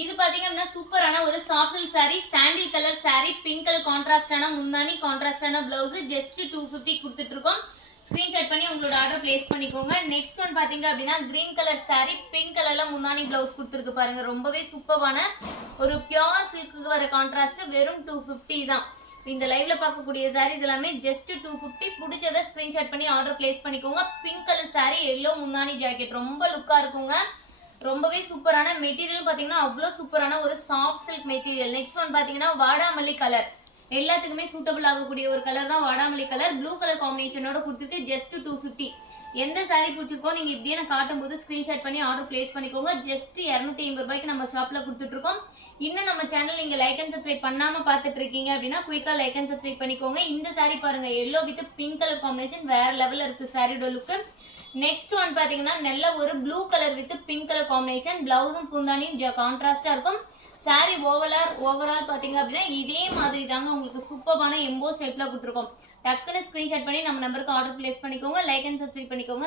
இது பாத்தீங்க அப்படின்னா சூப்பரான ஒரு soft silk saree, sandal colour saree, pink colour கான்ட்ராஸ்டான முந்தானி, கான்ட்ராஸ்டான பிளவுஸ், ஜஸ்ட் 250 கொடுத்துட்டு இருக்கோம். ஸ்கிரீன்ஷாட் பண்ணி உங்களோட ஆர்டர் பிளேஸ் பண்ணிக்கோங்க. நெக்ஸ்ட் ஒன் பாத்தீங்க அப்படின்னா கிரீன் கலர் saree, பிங்க் கலர்ல முந்தானி பிளவுஸ் கொடுத்துருக்கு பாருங்க. ரொம்பவே சூப்பரான ஒரு பியூர் சில்க்கு வர கான்ட்ராஸ்ட், வெறும் 250 தான். இந்த லைவ்ல பார்க்கக்கூடிய sarees எல்லாமே ஜஸ்ட் 250. பிடிச்சதை ஸ்கிரீன்ஷாட் பண்ணி ஆர்டர் பிளேஸ் பண்ணிக்கோங்க. பிங்க் கலர் saree, எல்லோ முந்தானி ஜாக்கெட் ரொம்ப லுக்கா இருக்குங்க. ரொம்பவே சூப்பரான மெட்டீரியல் பாத்தீங்கன்னா அவ்வளவு சூப்பரான ஒரு soft silk material. Next one பாத்தீங்கன்னா வாடாமல்லி கலர், எல்லாத்துக்குமே சூட்டபிள் ஆகக்கூடிய ஒரு கலர் தான் வாடாமல்லி கலர். ப்ளூ கலர் காம்பினேஷனோட கொடுத்துட்டு ஜஸ்ட் 250. எந்த saree பிடிச்சிருக்கோ நீங்க இப்படியே நான் காட்டும் போது ஸ்கிரீன்ஷாட் பண்ணி ஆர்டர் பிளேஸ் பண்ணிக்கோங்க. ஜஸ்ட் 250 ரூபாய்க்கு நம்ம ஷாப்ல கொடுத்துட்டு இருக்கோம். இன்னும் நம்ம சேனல் நீங்க லைக் அண்ட் சப்ஸ்கிரைப் பண்ணாம பாத்துட்டு இருக்கீங்க அப்படின்னா குயிக்கா லைக் அண்ட் சப்ஸ்கிரைப் பண்ணிக்கோங்க. இந்த saree பாருங்க, yellow with pink colour combination வேற லெவல்ல இருக்கு சாரியோட லுக். நெக்ஸ்ட் ஒன் பாத்தீங்கன்னா நல்ல ஒரு blue colour with pink colour combination, பிளவுஸும் பூந்தானியும் கான்ட்ராஸ்டா இருக்கும். சாரி ஓவரால் பாத்தீங்க அப்படின்னா இதே மாதிரி தாங்க உங்களுக்கு சூப்பரான எம்போஸ் டைப்ல கொடுத்துருக்கோம். டக்குன்னு ஸ்கிரீன்ஷாட் பண்ணி நம்ம நம்பருக்கு ஆர்டர் பிளேஸ் பண்ணிக்கோங்க. லைக் அண்ட் சப்ஸ்கிரைப் பண்ணிக்கோங்க.